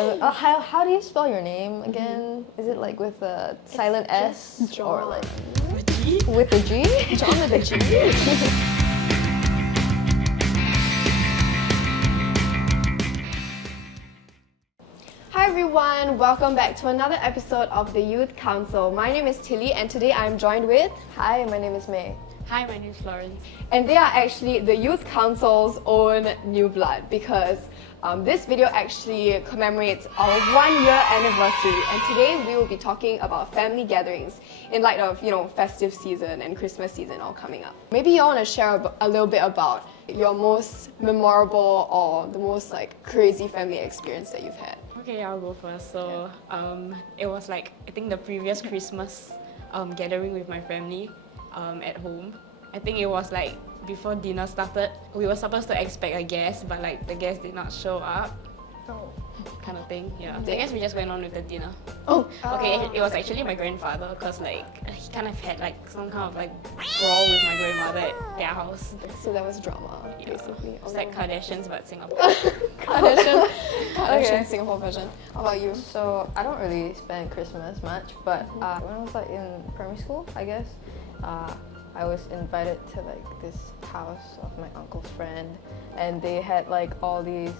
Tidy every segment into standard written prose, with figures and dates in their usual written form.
How do you spell your name again? Is it like with a silent S or like with a G? John with a G. Hi everyone, welcome back to another episode of the Youth Counsel. My name is Tilly and today I'm joined with... Hi, my name is May. Hi, my name is Florence. And they are actually the Youth Council's own new blood because this video actually commemorates our 1-year anniversary, and today we will be talking about family gatherings in light of, festive season and Christmas season all coming up. Maybe you want to share a little bit about your most memorable or the most crazy family experience that you've had. Okay, I'll go first. So it was I think the previous Christmas gathering with my family at home. I think it was before dinner started. We were supposed to expect a guest, but the guest did not show up. Oh. Kind of thing, yeah. So I guess we just went on with the dinner. Oh, okay. It was actually my grandfather, because he kind of had some kind of brawl with my grandmother at their house. So that was drama, basically. It's like Kardashians, but Singapore. Kardashian Singapore version. How about you? So I don't really spend Christmas much, but when I was in primary school, I guess, I was invited to this house of my uncle's friend, and they had all these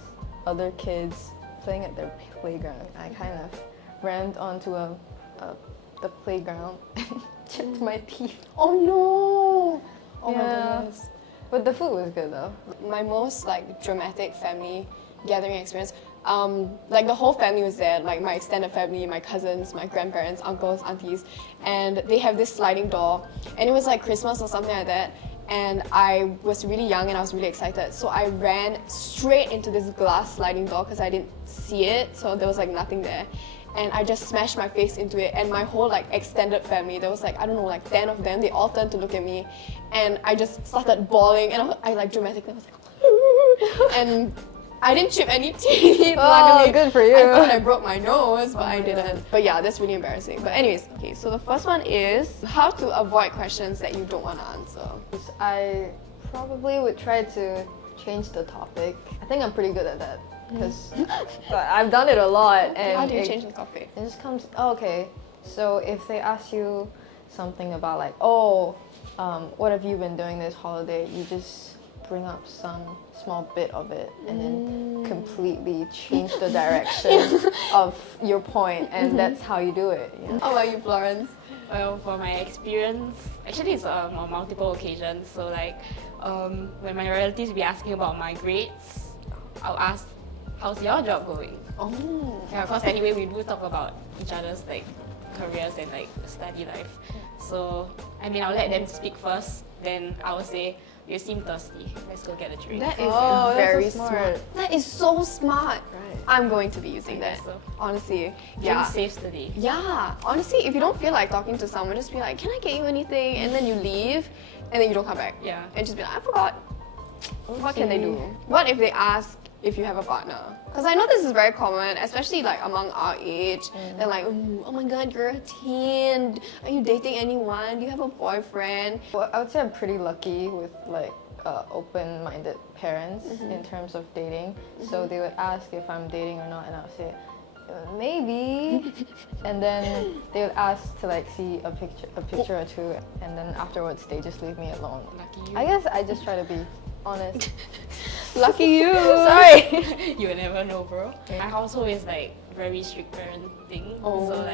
other kids playing at their playground. I kind of rammed onto the playground and chipped my teeth. Oh no! Oh Yeah. my goodness. But the food was good though. My most dramatic family gathering experience, the whole family was there, my extended family, my cousins, my grandparents, uncles, aunties, and they have this sliding door, and it was Christmas or something like that, and I was really young and I was really excited, so I ran straight into this glass sliding door because I didn't see it, so there was nothing there. And I just smashed my face into it, and my whole extended family, there was I don't know, 10 of them, they all turned to look at me, and I just started bawling, and I dramatically was and I didn't chip any teeth. Oh, good for you. I thought I broke my nose, but I didn't. But yeah, that's really embarrassing. But anyways, okay, so the first one is how to avoid questions that you don't want to answer. I probably would try to change the topic. I think I'm pretty good at that because I've done it a lot. And how do you change the topic? It just comes, okay, so if they ask you something about what have you been doing this holiday, you just bring up some small bit of it and then completely change the direction of your point, and that's how you do it. How about you, Florence? Well, for my experience, actually it's on multiple occasions. So when my relatives be asking about my grades, I'll ask, how's your job going? Oh. Yeah, because anyway we do talk about each other's careers and study life. So I'll let them speak first, then I will say, you seem thirsty, let's go get a drink. That is very so smart. That is so smart. Right. I'm going to be using that. So. Honestly. Drink Yeah. saves the day. Yeah. Honestly, if you don't feel like talking to someone, just be like, can I get you anything? And then you leave, and then you don't come back. Yeah. And just be like, I forgot. What can they do? What if they ask if you have a partner? Because I know this is very common, especially among our age. They're like, oh my god, you're a teen. Are you dating anyone? Do you have a boyfriend? Well, I would say I'm pretty lucky with open-minded parents in terms of dating. So they would ask if I'm dating or not, and I would say, maybe. And then they would ask to see a picture or two, and then afterwards they just leave me alone. Lucky you. I guess I just try to be honest. Lucky you. Sorry. You will never know, bro. My household is very strict parenting. So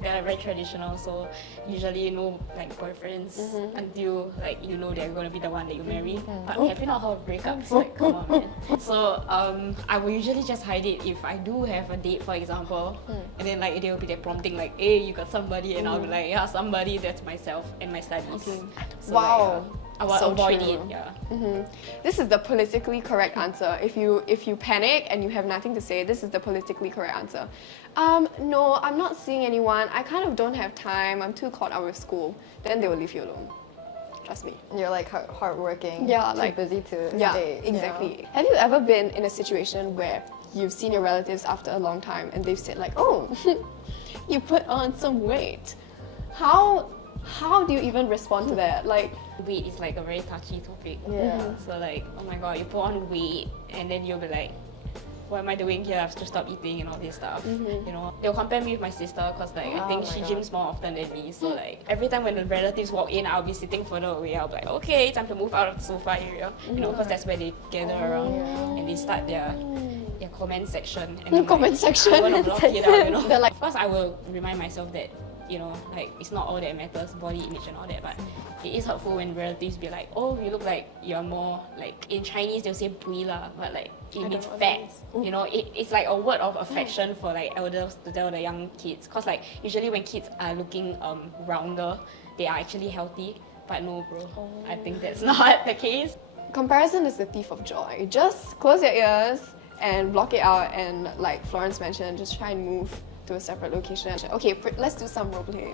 they're very traditional. So usually no boyfriends until they're gonna be the one that you marry. But have you not heard of breakups? Come on, man. So I will usually just hide it if I do have a date, for example, and then they will be there prompting hey, you got somebody, and I'll be like, yeah, somebody, that's myself and my studies. So, Wow. I will So avoid true. it. Yeah. This is the politically correct answer. If you panic and you have nothing to say, this is the politically correct answer. No, I'm not seeing anyone. I kind of don't have time. I'm too caught up with school. Then they will leave you alone. Trust me. You're hardworking. Yeah, too busy to date. Exactly. Have you ever been in a situation where you've seen your relatives after a long time and they've said oh, you put on some weight? How do you even respond to that? Weight is a very touchy topic. Yeah. So oh my god, you put on weight and then you'll be like, what am I doing here? I have to stop eating and all this stuff. You know, they'll compare me with my sister because like I think she gyms more often than me. So like every time when the relatives walk in, I'll be sitting further away. I'll be like, okay, time to move out of the sofa area. You know, because that's where they gather around and they start their comment section. And I'm comment like, section. I want to block it out, you know. Like, of course, I will remind myself that, you know, like it's not all that matters, body image and all that, but it is hurtful when relatives be like, oh, you look like you're more, like in Chinese they'll say bui lah, but like it means fat. You know, it's like a word of affection for like elders to tell the young kids, because like usually when kids are looking rounder, they are actually healthy, but no bro, I think that's not the case. Comparison is the thief of joy. Just close your ears and block it out, and like Florence mentioned, just try and move to a separate location. Okay, let's do some roleplay.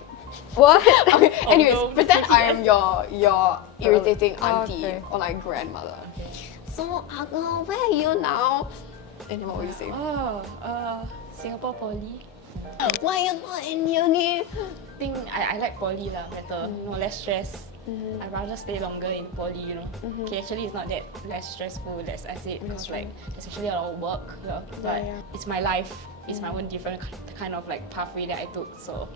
What? Okay, anyways, no. pretend I am your irritating auntie okay. or like grandmother. So, uncle, where are you now? And what will you say? Singapore Poly. Why are you not in uni? I think I like Poly lah, better, you know, less stress. I'd rather stay longer in Poly, you know. Okay, actually it's not that less stressful as I said, because like there's actually a lot of work, but it's my life. It's my own different kind of like pathway that I took, so.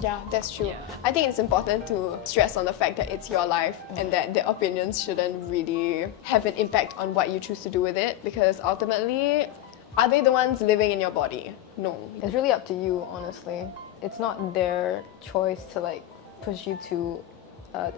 Yeah, that's true. Yeah. I think it's important to stress on the fact that it's your life and that the opinions shouldn't really have an impact on what you choose to do with it, because ultimately, are they the ones living in your body? No. It's really up to you, honestly. It's not their choice to like push you to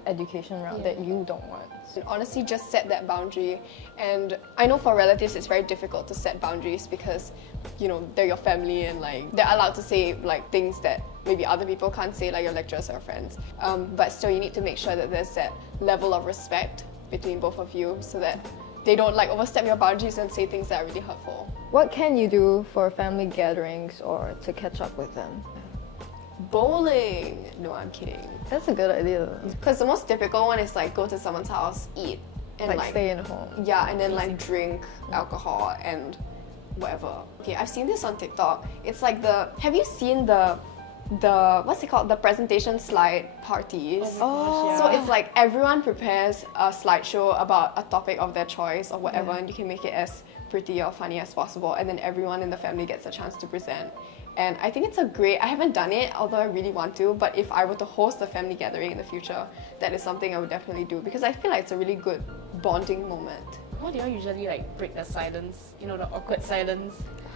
education route that you don't want. And honestly, just set that boundary. And I know for relatives it's very difficult to set boundaries because, you know, they're your family and like they're allowed to say like things that maybe other people can't say, like your lecturers or friends. But still, you need to make sure that there's that level of respect between both of you so that they don't like overstep your boundaries and say things that are really hurtful. What can you do for family gatherings or to catch up with them? Bowling. No, I'm kidding. That's a good idea. Because the most typical one is like go to someone's house, eat, and Like stay in home. Yeah, and then like drink alcohol and whatever. Okay, I've seen this on TikTok. It's like have you seen the what's it called? The presentation slide parties. Oh. So it's like everyone prepares a slideshow about a topic of their choice or whatever, and you can make it as pretty or funny as possible, and then everyone in the family gets a chance to present. And I think it's I haven't done it, although I really want to, but if I were to host a family gathering in the future, that is something I would definitely do, because I feel like it's a really good bonding moment. How do you usually like break the silence, you know, the awkward silence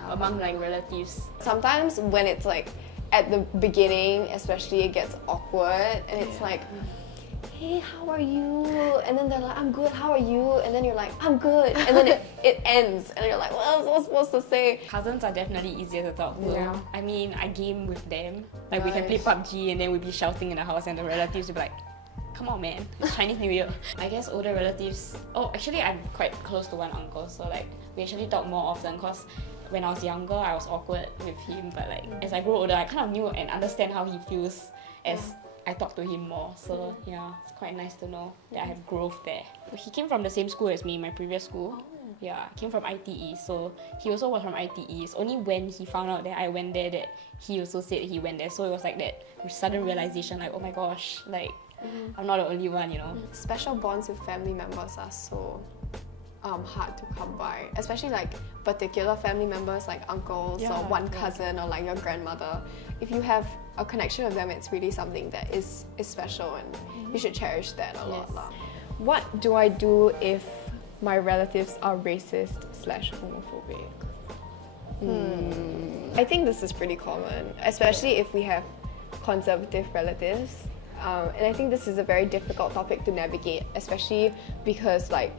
among like relatives? Sometimes when it's like at the beginning, especially, it gets awkward, and it's like, hey, how are you? And then they're like, I'm good, how are you? And then you're like, I'm good. And then it ends, and you're like, what else was I supposed to say? Cousins are definitely easier to talk to. Yeah. I mean, I game with them. Like we can play PUBG and then we'd be shouting in the house and the relatives would be like, come on man, it's Chinese New Year. I guess older relatives, actually I'm quite close to one uncle, so like we actually talk more often, because when I was younger I was awkward with him, but like as I grew older I kind of knew and understand how he feels as I talk to him more, so yeah, it's quite nice to know that I have growth there. He came from the same school as me, my previous school. Yeah, came from ITE, so he also was from ITE. It's only when he found out that I went there that he also said he went there, so it was like that sudden realization, like, oh my gosh, like I'm not the only one, you know. Special bonds with family members are so hard to come by, especially like particular family members like uncles or one cousin or like your grandmother. If you have a connection with them, it's really something that is special, and you should cherish that a lot. What do I do if my relatives are racist/homophobic? I think this is pretty common, especially if we have conservative relatives. And I think this is a very difficult topic to navigate, especially because like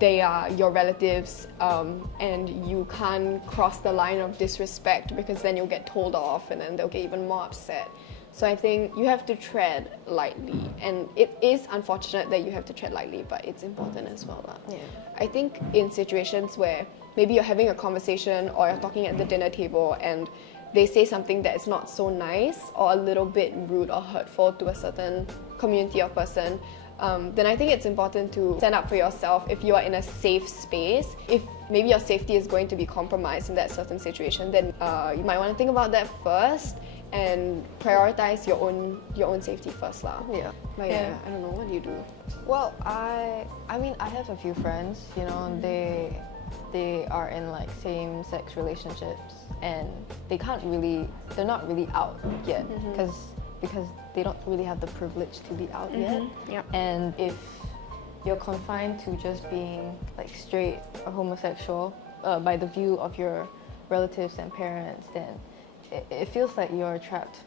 they are your relatives, and you can't cross the line of disrespect, because then you'll get told off and then they'll get even more upset. So I think you have to tread lightly, and it is unfortunate that you have to tread lightly, but it's important as well. Yeah. I think in situations where maybe you're having a conversation or you're talking at the dinner table and they say something that is not so nice or a little bit rude or hurtful to a certain community or person, then I think it's important to stand up for yourself if you are in a safe space. If maybe your safety is going to be compromised in that certain situation, then you might want to think about that first and prioritize your own safety first lah. Yeah. But yeah, I don't know, what do you do? Well, I mean, I have a few friends, you know, they they are in like same-sex relationships and they're not really out yet because they don't really have the privilege to be out yet. Yep. And if you're confined to just being like straight or homosexual by the view of your relatives and parents, then it feels like you're trapped.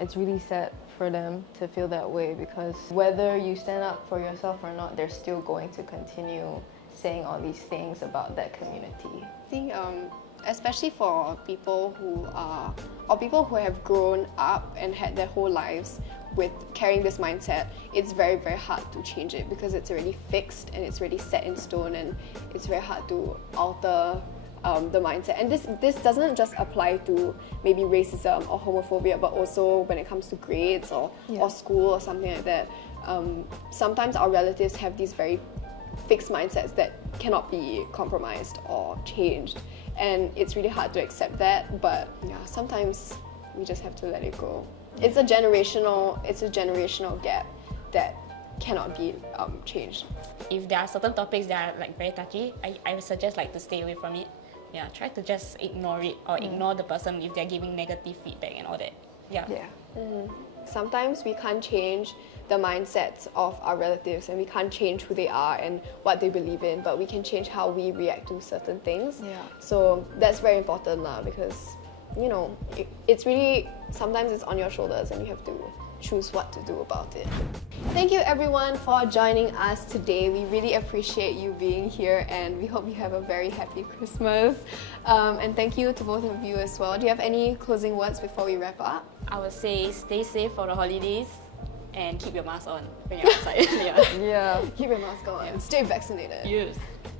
It's really sad for them to feel that way because whether you stand up for yourself or not, they're still going to continue saying all these things about that community. I think especially for people who have grown up and had their whole lives with carrying this mindset, it's very, very hard to change it because it's already fixed and it's already set in stone, and it's very hard to alter the mindset. And this doesn't just apply to maybe racism or homophobia, but also when it comes to grades or school or something like that. Sometimes our relatives have these very fixed mindsets that cannot be compromised or changed, and it's really hard to accept that. But yeah, sometimes we just have to let it go. It's a generational gap that cannot be changed. If there are certain topics that are like very touchy, I would suggest like to stay away from it. Yeah, try to just ignore it or ignore the person if they're giving negative feedback and all that. Yeah. Sometimes we can't change the mindsets of our relatives, and we can't change who they are and what they believe in, but we can change how we react to certain things. So that's very important now, because you know, it's really, sometimes it's on your shoulders and you have to choose what to do about it. Thank you everyone for joining us today. We really appreciate you being here, and we hope you have a very happy Christmas. And thank you to both of you as well. Do you have any closing words before we wrap up? I would say stay safe for the holidays and keep your mask on when you're outside. Yeah. Keep your mask on and stay vaccinated.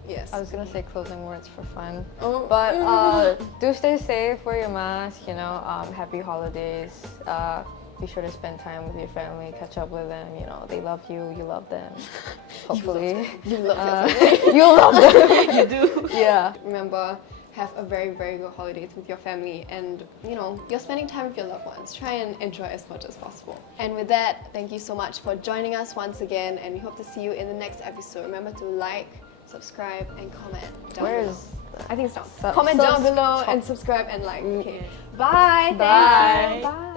Yes. I was gonna say closing words for fun, Oh. but do stay safe, wear your mask, you know, happy holidays. Be sure to spend time with your family, catch up with them, you know, they love you, you love them, hopefully. You love them. You love them. You do. Yeah. Remember, have a very, very good holidays with your family, and you know, you're spending time with your loved ones. Try and enjoy as much as possible. And with that, thank you so much for joining us once again, and we hope to see you in the next episode. Remember to like, subscribe, and comment down Where below. is I think it's down. Comment down below and subscribe and like. Okay. Bye. Bye. Thank you. Bye.